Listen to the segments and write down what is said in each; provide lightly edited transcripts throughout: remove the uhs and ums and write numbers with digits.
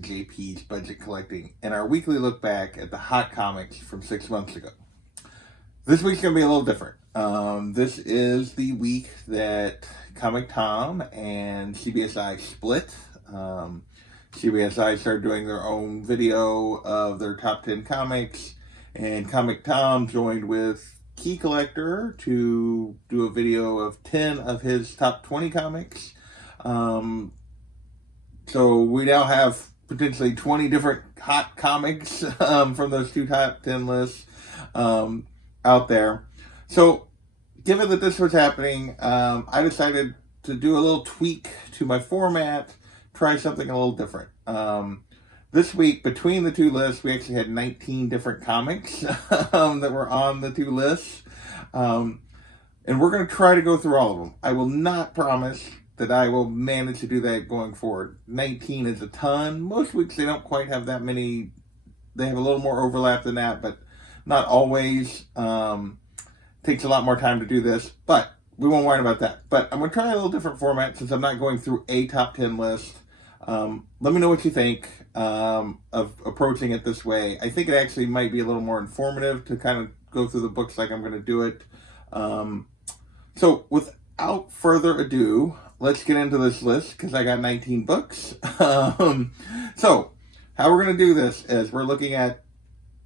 to JP's Budget Collecting and our weekly look back at the hot comics from 6 months ago. This week's going to be a little different. This is the week that Comic Tom and CBSI split. CBSI started doing their own video of their top 10 comics, and Comic Tom joined with Key Collector to do a video of 10 of his top 20 comics. So we now have potentially 20 different hot comics from those two top 10 lists out there. So given that this was happening, I decided to do a little tweak to my format, try something a little different. This week, between the two lists, we actually had 19 different comics that were on the two lists. And we're going to try to go through all of them. I will not promise that I will manage to do that going forward. 19 is a ton. Most weeks they don't quite have that many. They have a little more overlap than that, but not always. Takes a lot more time to do this, but we won't worry about that. But I'm going to try a little different format since I'm not going through a top 10 list. Let me know what you think of approaching it this way. I think it actually might be a little more informative to kind of go through the books like I'm going to do it. So without further ado, let's get into this list because I got 19 books. So how we're going to do this is we're looking at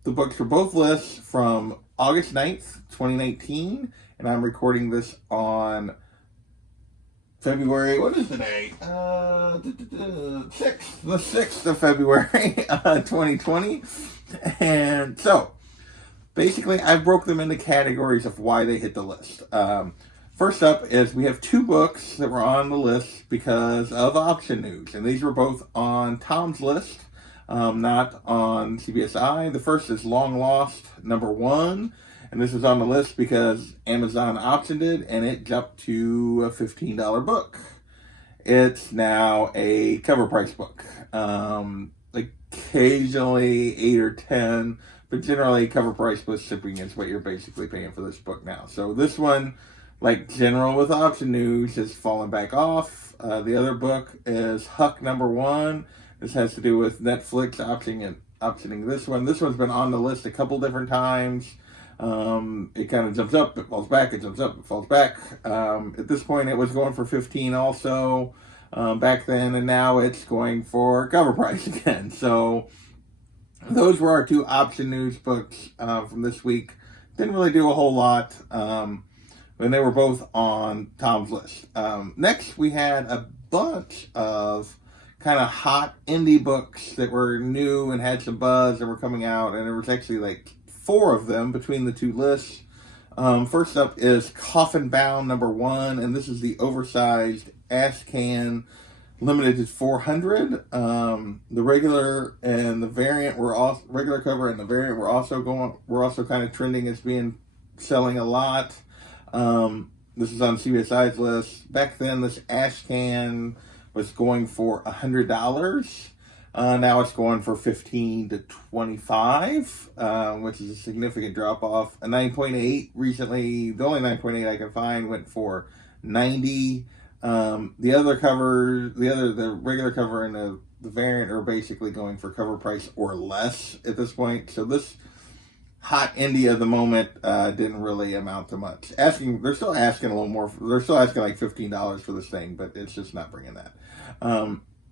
the books for both lists from August 9th, 2019, and I'm recording this on February, what is today? The 6th of February, 2020. And so, basically, I broke them into categories of why they hit the list. First up is we have two books that were on the list because of auction news, and these were both on Tom's list, not on CBSI. The first is Long Lost, #1, and this is on the list because Amazon optioned it, and it jumped to a $15 book. It's now a cover price book. Occasionally 8 or 10, but generally cover price plus shipping is what you're basically paying for this book now. So this one, like general with auction news, has fallen back off. The other book is Huck #1. This has to do with Netflix optioning this one. This one's been on the list a couple different times. It kind of jumps up, it falls back, it jumps up, it falls back. At this point, it was going for 15 also back then, and now it's going for cover price again. So those were our two option news books from this week. Didn't really do a whole lot. And they were both on Tom's list. Next, we had a bunch of kind of hot indie books that were new and had some buzz that were coming out, and there was actually like 4 of them between the two lists. First up is Coffin Bound #1, and this is the oversized ash can, limited to 400. The regular and the variant were also regular cover, and the variant were also kind of trending as being selling a lot. This is on CBSI's list. Back then, this ash can was going for $100. Now it's going for $15 to $25, which is a significant drop off. A 9.8 recently, the only 9.8 I can find, went for $90. The regular cover and the variant are basically going for cover price or less at this point. So this hot indie of the moment didn't really amount to much. They're still asking a little more. They're still asking like $15 for this thing, but it's just not bringing that.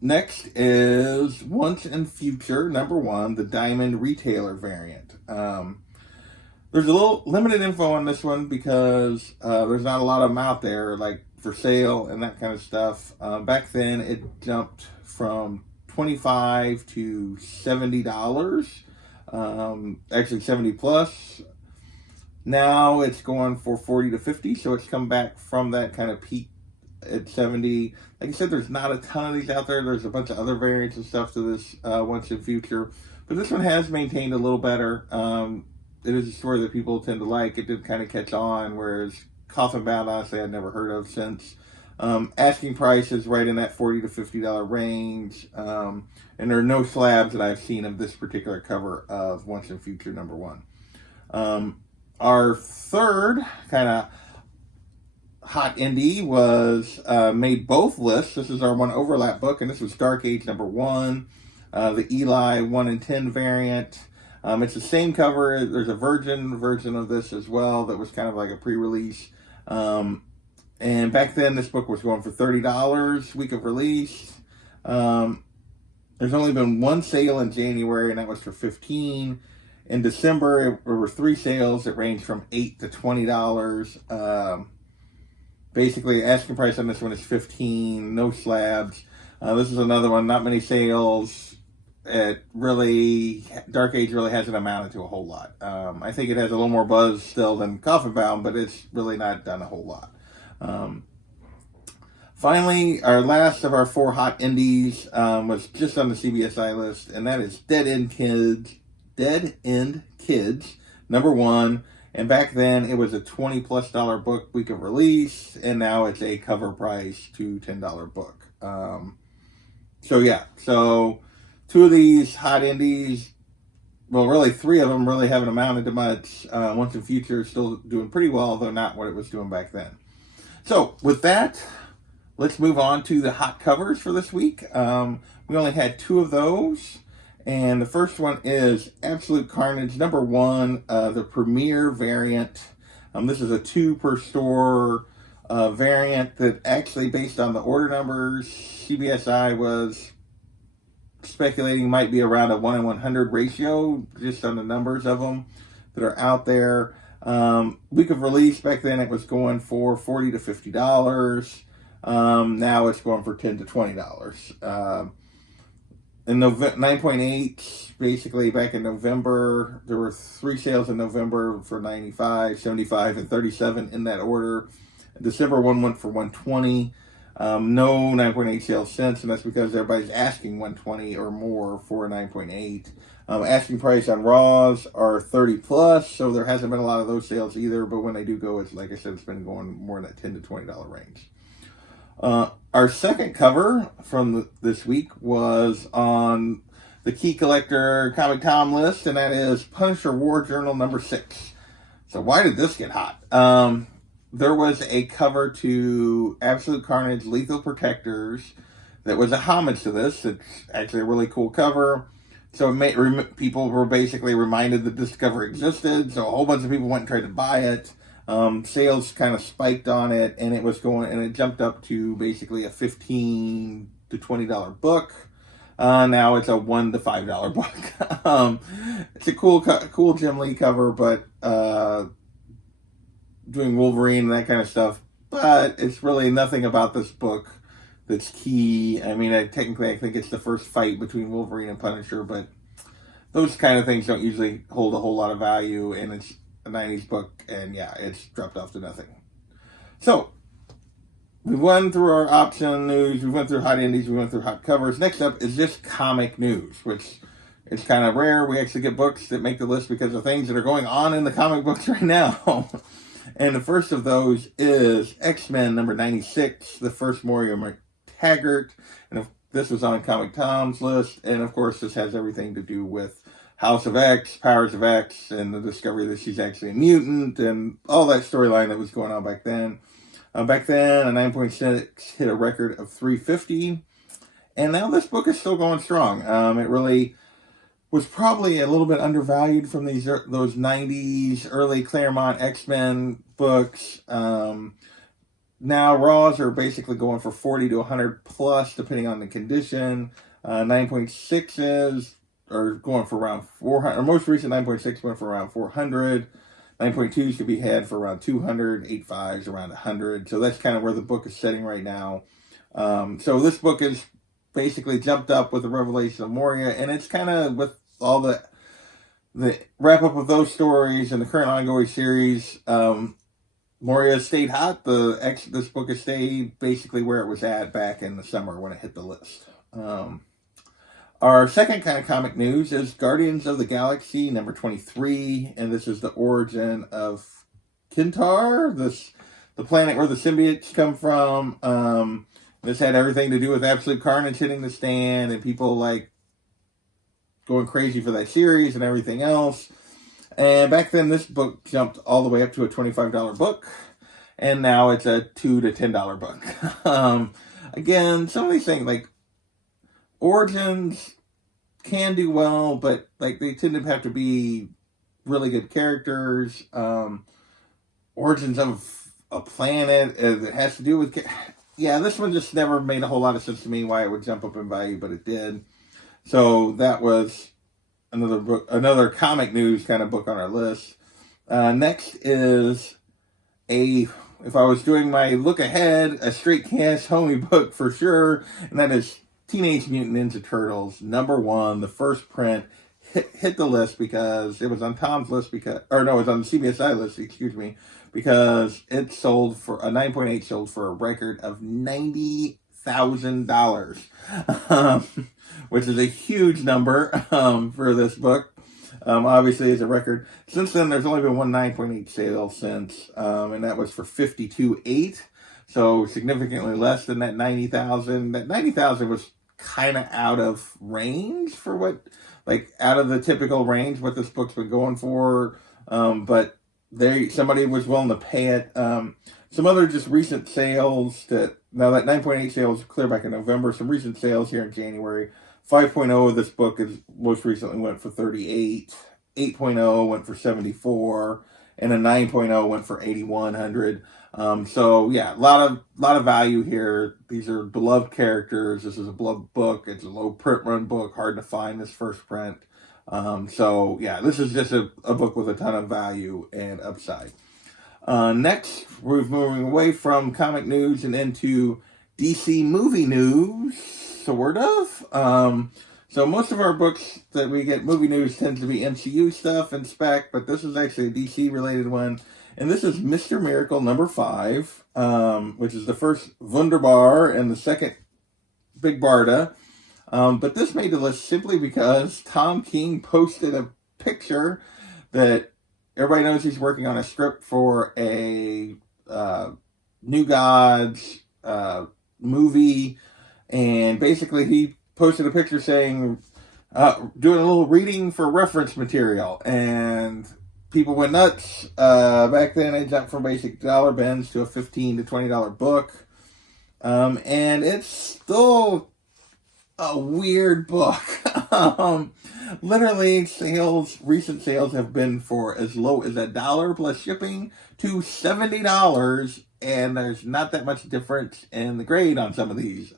Next is Once and Future #1, the Diamond Retailer variant. There's a little limited info on this one because there's not a lot of them out there, like for sale and that kind of stuff. Back then, it jumped from $25 to $70. Actually 70 plus. Now it's going for 40 to 50, so it's come back from that kind of peak at 70. Like I said, there's not a ton of these out there. There's a bunch of other variants and stuff to this Once and Future, but this one has maintained a little better. It is a story that people tend to like. It did kind of catch on, whereas Coffin Bound, honestly, I'd never heard of since. Asking price is right in that $40 to $50 range, and there are no slabs that I've seen of this particular cover of Once and Future #1. Our third kind of hot indie was made both lists. This is our one overlap book, and this was Dark Age #1. the Eli 1 in 10 variant. It's the same cover. There's a version of this as well that was kind of like a pre-release. And back then, this book was going for $30 week of release. There's only been one sale in January, and that was for $15. In December, there were 3 sales that ranged from $8 to $20. Basically, asking price on this one is $15. No slabs. This is another one. Not many sales. It really, Dark Age really hasn't amounted to a whole lot. I think it has a little more buzz still than Coffin Bound, but it's really not done a whole lot. Finally, our last of our 4 hot indies was just on the CBSI list, and that is Dead End Kids, #1. And back then, it was a $20+ book week of release, and now it's a cover price to $10 book. So 2 of these hot indies, well, really 3 of them really haven't amounted to much. Once in Future is still doing pretty well, though not what it was doing back then. So with that, let's move on to the hot covers for this week. We only had 2 of those. And the first one is Absolute Carnage #1, the Premier variant. This is a 2 per store variant that actually, based on the order numbers, CBSI was speculating might be around a 1 in 100 ratio, just on the numbers of them that are out there. Week of release, back then it was going for $40 to $50. Now it's going for $10 to $20. In 9.8, basically back in November, there were 3 sales in November for $95, $75, and $37 in that order. December 1 went for $120. No 9.8 sales since, and that's because everybody's asking $120 or more for a 9.8. Asking price on Raws are $30+, so there hasn't been a lot of those sales either, but when they do go, it's like I said, it's been going more in that $10 to $20 range. Our second cover from this week was on the Key Collector Comic Tom list, and that is Punisher War Journal #6. So why did this get hot? There was a cover to Absolute Carnage Lethal Protectors that was a homage to this. It's actually a really cool cover. So people were basically reminded that this cover existed, so a whole bunch of people went and tried to buy it. Sales kind of spiked on it, and it jumped up to basically a $15 to $20 book. Now it's a $1 to $5 book. It's a cool Jim Lee cover, but doing Wolverine and that kind of stuff. But it's really nothing about this book that's key. I mean, technically, I think it's the first fight between Wolverine and Punisher, but those kind of things don't usually hold a whole lot of value, and it's a 90s book, and yeah, it's dropped off to nothing. So, we went through our option news, we went through hot indies, we went through hot covers. Next up is just comic news, which is kind of rare. We actually get books that make the list because of things that are going on in the comic books right now. And the first of those is X-Men #96, the first Moira McTaggart. And this was on Comic Tom's list, and of course this has everything to do with House of X, Powers of X, and the discovery that she's actually a mutant, and all that storyline that was going on back then. Back then, a 9.6 hit a record of 350, and now this book is still going strong. It really was probably a little bit undervalued from those 90s early Claremont X-Men books. Now Raws are basically going for 40 to 100 plus, depending on the condition. 9.6s are going for around 400. Our most recent 9.6 went for around 400. 9.2s could be had for around 200. 8.5s around 100. So that's kind of where the book is sitting right now. So this book is basically jumped up with the revelation of Moria, and it's kind of with all the wrap up of those stories and the current ongoing series. Moria stayed hot. This book has stayed basically where it was at back in the summer when it hit the list. Our second kind of comic news is Guardians of the Galaxy #23, and this is the origin of Kintar, the planet where the symbiotes come from. This had everything to do with Absolute Carnage hitting the stand and people like going crazy for that series and everything else. And back then, this book jumped all the way up to a $25 book, and now it's a $2 to $10 book. Again, some of these things like Origins can do well, but like they tend to have to be really good characters. Origins of a planet, it has to do with. Yeah, this one just never made a whole lot of sense to me why it would jump up in value, but it did. So that was another book, another comic news kind of book on our list. Next is if I was doing my look ahead, a straight cash homie book for sure, and that is Teenage Mutant Ninja Turtles #1, the first print. Hit the list because it was on Tom's list it was on the CBSI list, excuse me, because it sold for a 9.8 sold for a record of $90,000, which is a huge number for this book. Obviously, it's a record. Since then, there's only been one 9.8 sale since, and that was for 52.8, so significantly less than that 90,000. That 90,000 was kind of out of range for what, like out of the typical range what this book's been going for, but somebody was willing to pay it. Some other just recent sales now that 9.8 sale was clear back in November. Some recent sales here in January. 5.0 of this book is most recently went for 38. 8.0 went for 74, and a 9.0 went for 8,100. So yeah, a lot of value here. These are beloved characters. This is a beloved book. It's a low print run book, hard to find this first print. So yeah, this is just a book with a ton of value and upside. Next, we're moving away from comic news and into DC movie news, sort of. So most of our books that we get movie news tends to be MCU stuff and Spec, but this is actually a DC related one. And this is Mr. Miracle #5, which is the first Wunderbar and the second Big Barda. But this made the list simply because Tom King posted a picture that everybody knows he's working on a script for a New Gods movie. And basically he posted a picture saying, doing a little reading for reference material. And people went nuts. Back then, it jumped from basic dollar bins to a $15 to $20 book. And it's still a weird book. Literally, recent sales have been for as low as $1 plus shipping to $70. And there's not that much difference in the grade on some of these.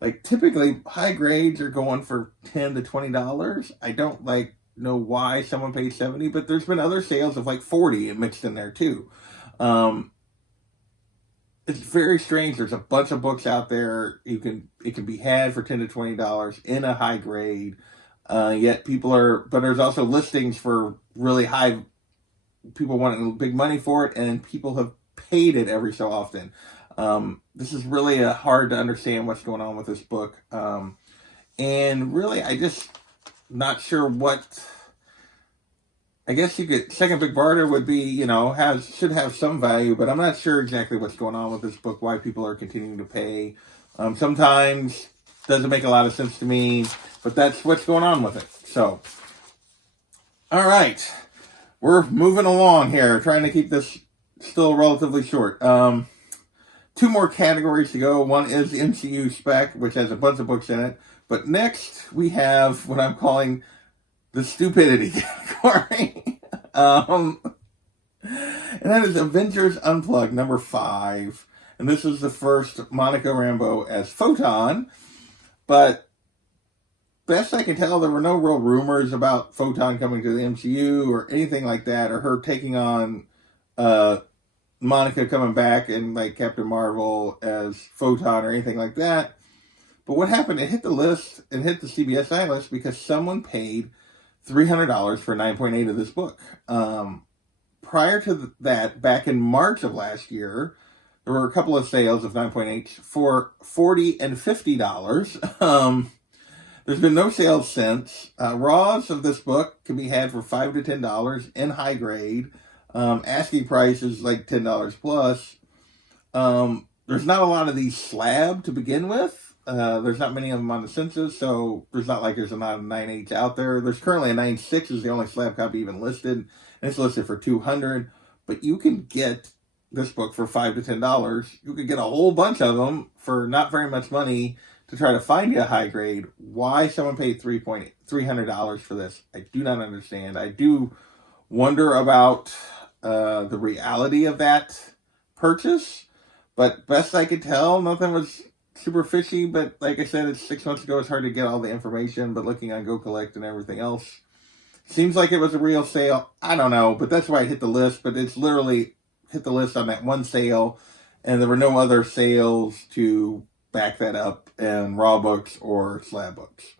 Like typically, high grades are going for $10 to $20. I don't know why someone paid $70, but there's been other sales of like $40 mixed in there too. It's very strange. There's a bunch of books out there it can be had for $10 to $20 in a high grade. Yet but there's also listings for really high. People wanting big money for it, and people have paid it every so often. This is really hard to understand what's going on with this book. And really, I just not sure what. I guess second Big Barda would be, should have some value, but I'm not sure exactly what's going on with this book, why people are continuing to pay. Sometimes doesn't make a lot of sense to me, but that's what's going on with it. So, all right, we're moving along here, trying to keep this still relatively short. 2 more categories to go. One is the MCU Spec, which has a bunch of books in it. But next, we have what I'm calling the Stupidity category. And that is Avengers Unplugged #5. And this is the first Monica Rambeau as Photon. But best I can tell, there were no real rumors about Photon coming to the MCU or anything like that, or her taking on Monica coming back in like Captain Marvel as Photon or anything like that. But what happened, it hit the list and hit the CBSI list because someone paid $300 for 9.8 of this book. Prior to that, back in March of last year, there were a couple of sales of 9.8 for $40 and $50. There's been no sales since. Raws of this book can be had for $5 to $10 in high grade. Asking price is like $10 plus. There's not a lot of these slab to begin with. There's not many of them on the census, so there's not like there's a lot of 9.8s out there. There's currently a 9.6 is the only slab copy even listed, and it's listed for $200. But you can get this book for $5 to $10. You could get a whole bunch of them for not very much money to try to find you a high grade. Why someone paid $300 for this, I do not understand. I do wonder about the reality of that purchase, but best I could tell, nothing was super fishy. But like I said, it's 6 months ago. It's hard to get all the information. But looking on Go Collect and everything else, seems like it was a real sale. I don't know, but that's why I hit the list. But it's literally hit the list on that one sale, and there were no other sales to back that up in raw books or slab books.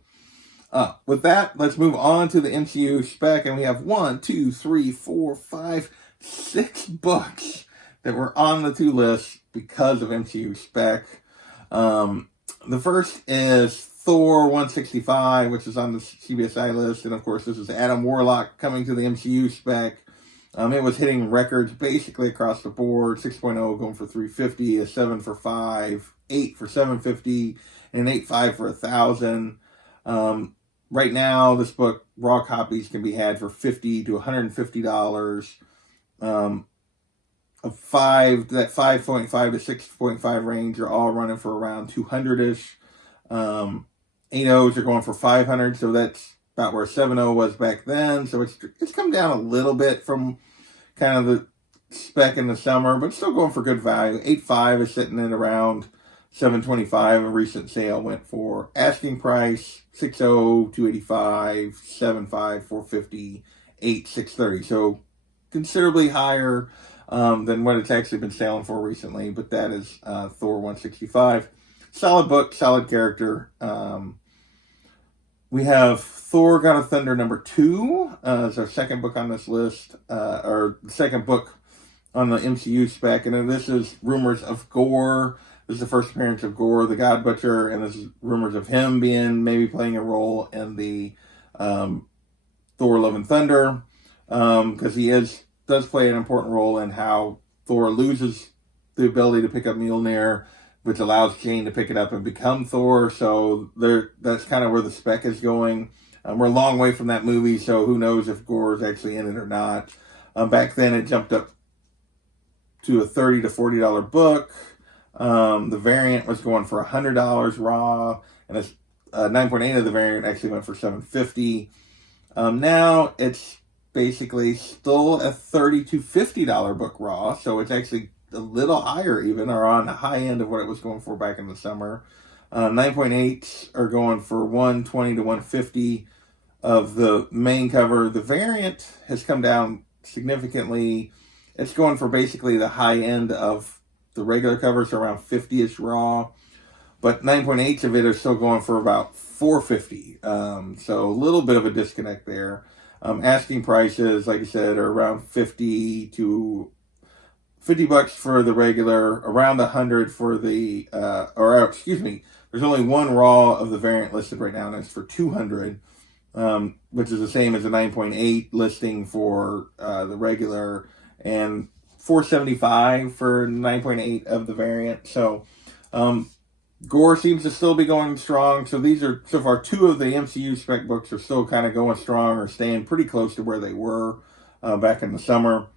With that, let's move on to the MCU Spec, and we have 1, 2, 3, 4, 5, 6 books that were on the 2 lists because of MCU Spec. The first is Thor 165, which is on the CBSI list, and of course this is Adam Warlock coming to the MCU Spec. It was hitting records basically across the board. 6.0 going for 350, a 7 for 5, 8 for 750, and an 8.5 for 1,000. Right now, this book, raw copies can be had for $50 to $150. That 5.5 to 6.5 range are all running for around 200-ish. 8.0s are going for 500, so that's about where 7.0 was back then. So it's come down a little bit from kind of the spec in the summer, but still going for good value. 8.5 is sitting at around $725. A recent sale went for asking price 6.0 $285, 7.5 $450, 8 $630. So considerably higher than what it's actually been selling for recently. But that is Thor 165. Solid book, solid character. We have Thor God of Thunder number 2 as our second book on this list, or the second book on the MCU Spec. And then this is rumors of Gore. This is the first appearance of Gore, the God Butcher, and this is rumors of him maybe playing a role in the Thor Love and Thunder, because he does play an important role in how Thor loses the ability to pick up Mjolnir, which allows Jane to pick it up and become Thor. So that's kind of where the spec is going. We're a long way from that movie, so who knows if Gore is actually in it or not. Back then, it jumped up to a $30 to $40 book. The variant was going for $100 raw, and 9.8 of the variant actually went for $750. Now it's basically still a $30 to $50 book raw, so it's actually a little higher even, or on the high end of what it was going for back in the summer. 9.8s are going for $120 to $150 of the main cover. The variant has come down significantly. It's going for basically the high end of the regular covers, so around 50-ish raw. But 9.8s of it are still going for about $450. So a little bit of a disconnect there. Asking prices, like I said, are around $50 for the regular, around $100 for the, there's only one raw of the variant listed right now, and it's for $200, which is the same as the 9.8 listing for the regular, and $475 for 9.8 of the variant. So Gore seems to still be going strong. So these are, so far, 2 of the MCU Spec books are still kind of going strong or staying pretty close to where they were back in the summer.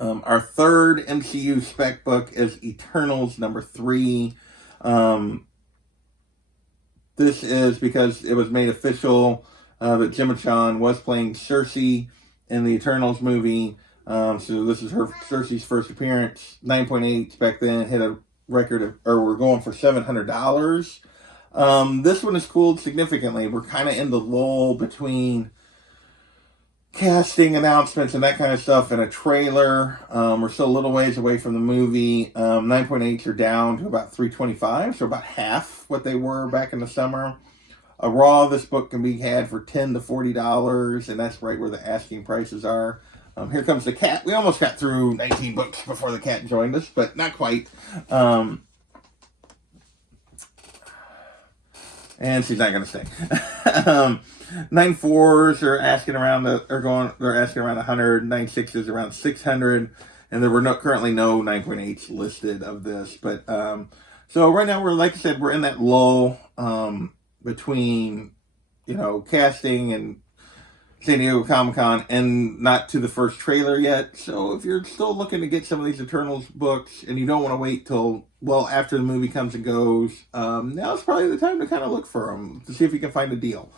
Our third MCU Spec book is Eternals number 3. This is because it was made official that Gemma Chan was playing Cersei in the Eternals movie. So this is Cersei's first appearance. 9.8 back then, hit a record of, or we're going for $700. This one has cooled significantly. We're kind of in the lull between casting announcements and that kind of stuff and a trailer. We're still a little ways away from the movie. 9.8s are down to about $325, so about half what they were back in the summer. A raw, this book can be had for $10 to $40, and that's right where the asking prices are. Here comes the cat. We almost got through 19 books before the cat joined us, but not quite. And she's not going to stay. 9.4s are asking around they're asking around 100. 9.6s around 600, and there were currently no 9.8s listed of this. But so right now like I said, we're in that lull between casting and San Diego Comic-Con and not to the first trailer yet. So if you're still looking to get some of these Eternals books and you don't want to wait till, well, after the movie comes and goes, now's probably the time to kind of look for them to see if you can find a deal.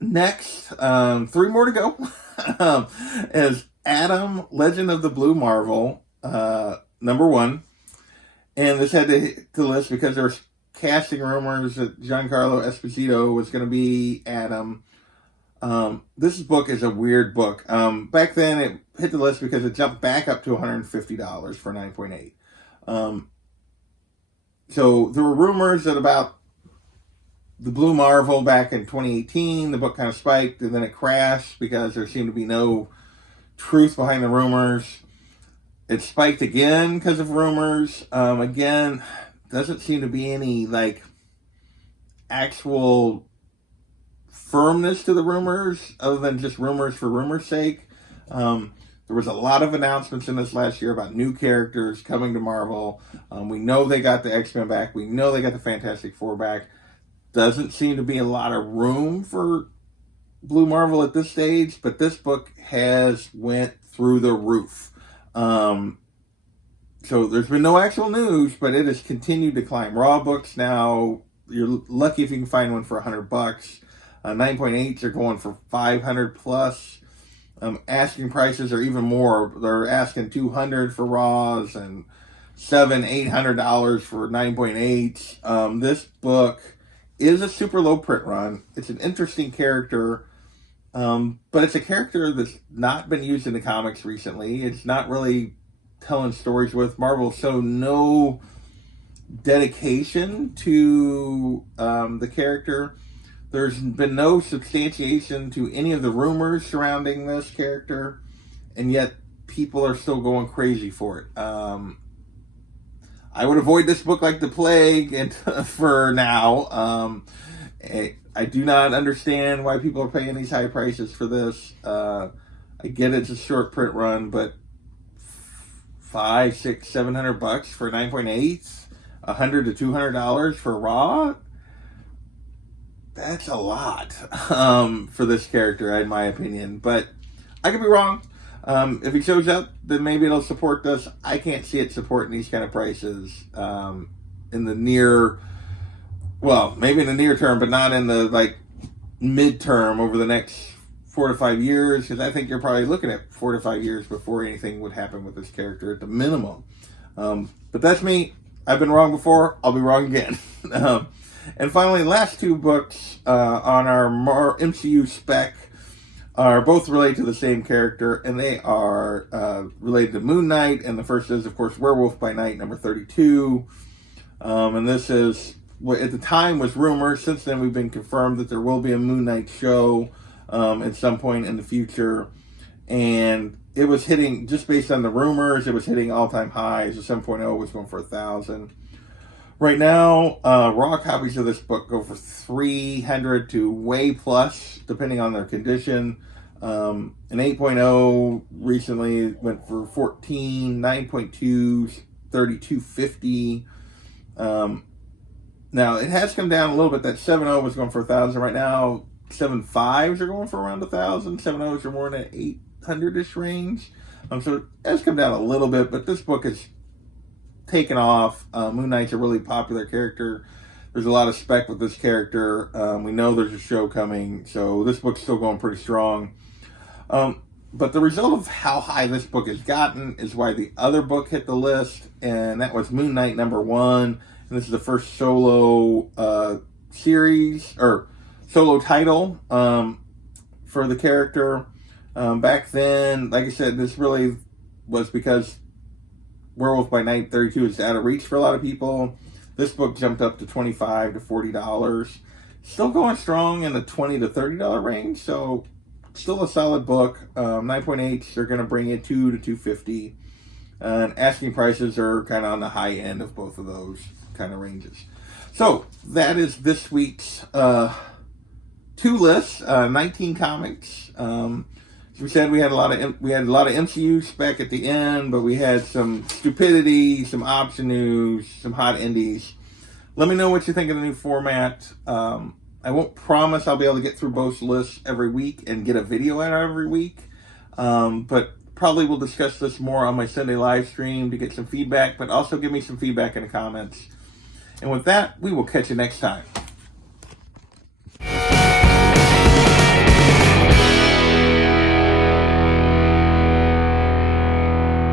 Next, 3 more to go, is Adam, Legend of the Blue Marvel, number 1. And this had to hit the list because there was casting rumors that Giancarlo Esposito was going to be Adam. This book is a weird book. Back then, it hit the list because it jumped back up to $150 for 9.8. So there were rumors that about the Blue Marvel back in 2018, the book kind of spiked, and then it crashed because there seemed to be no truth behind the rumors. It spiked again because of rumors. Again, doesn't seem to be any like actual firmness to the rumors other than just rumors for rumors' sake. There was a lot of announcements in this last year about new characters coming to Marvel. We know they got the X-Men back. We know they got the Fantastic Four back. Doesn't seem to be a lot of room for Blue Marvel at this stage, but this book has went through the roof. So there's been no actual news, but it has continued to climb. Raw books now, you're lucky if you can find one for $100. 9.8s are going for $500 plus. Asking prices are even more. They're asking $200 for Raws and $800 for 9.8s. This book is a super low print run. It's an interesting character, but it's a character that's not been used in the comics recently. It's not really telling stories with. Marvel showed no dedication to the character. There's been no substantiation to any of the rumors surrounding this character, and yet people are still going crazy for it. I would avoid this book like the plague and for now. I do not understand why people are paying these high prices for this. I get it's a short print run, but $500, $600, $700 for 9.8, $100 to $200 for Raw. That's a lot for this character, in my opinion. But I could be wrong. If he shows up, then maybe it'll support this. I can't see it supporting these kind of prices in the near, well, maybe in the near term, but not in the like midterm over the next 4 to 5 years, because I think you're probably looking at 4 to 5 years before anything would happen with this character at the minimum. But that's me. I've been wrong before. I'll be wrong again. And finally, last 2 books on our MCU Spec are both related to the same character, and they are related to Moon Knight. And the first is, of course, Werewolf by Night, number 32. And this is, what at the time was rumors. Since then, we've been confirmed that there will be a Moon Knight show at some point in the future. And it was hitting, just based on the rumors, it was hitting all-time highs. The 7.0 was going for 1,000. Right now, raw copies of this book go for $300 to way plus, depending on their condition. An 8.0 recently went for $14, 9.2s, $32.50. Now, it has come down a little bit. That 7.0 was going for 1,000 right now. 7.5s are going for around 1,000. 7.0s are more in that 800-ish range. So it has come down a little bit, but this book is taken off. Moon Knight's a really popular character. There's a lot of spec with this character. We know there's a show coming, so this book's still going pretty strong. But the result of how high this book has gotten is why the other book hit the list, and that was Moon Knight number 1. And this is the first solo series, or solo title for the character. Back then, like I said, this really was because Werewolf by Night 32 is out of reach for a lot of people. This book jumped up to $25 to $40. Still going strong in the $20 to $30 range, so still a solid book. 9.8s are going to bring it $200 to $250. And asking prices are kind of on the high end of both of those kind of ranges. So that is this week's 2 lists, 19 comics. As we said, we had a lot of MCU Spec at the end, but we had some Stupidity, some option news, some hot indies. Let me know what you think of the new format. I won't promise I'll be able to get through both lists every week and get a video out every week, but probably we'll discuss this more on my Sunday live stream to get some feedback, but also give me some feedback in the comments. And with that, we will catch you next time.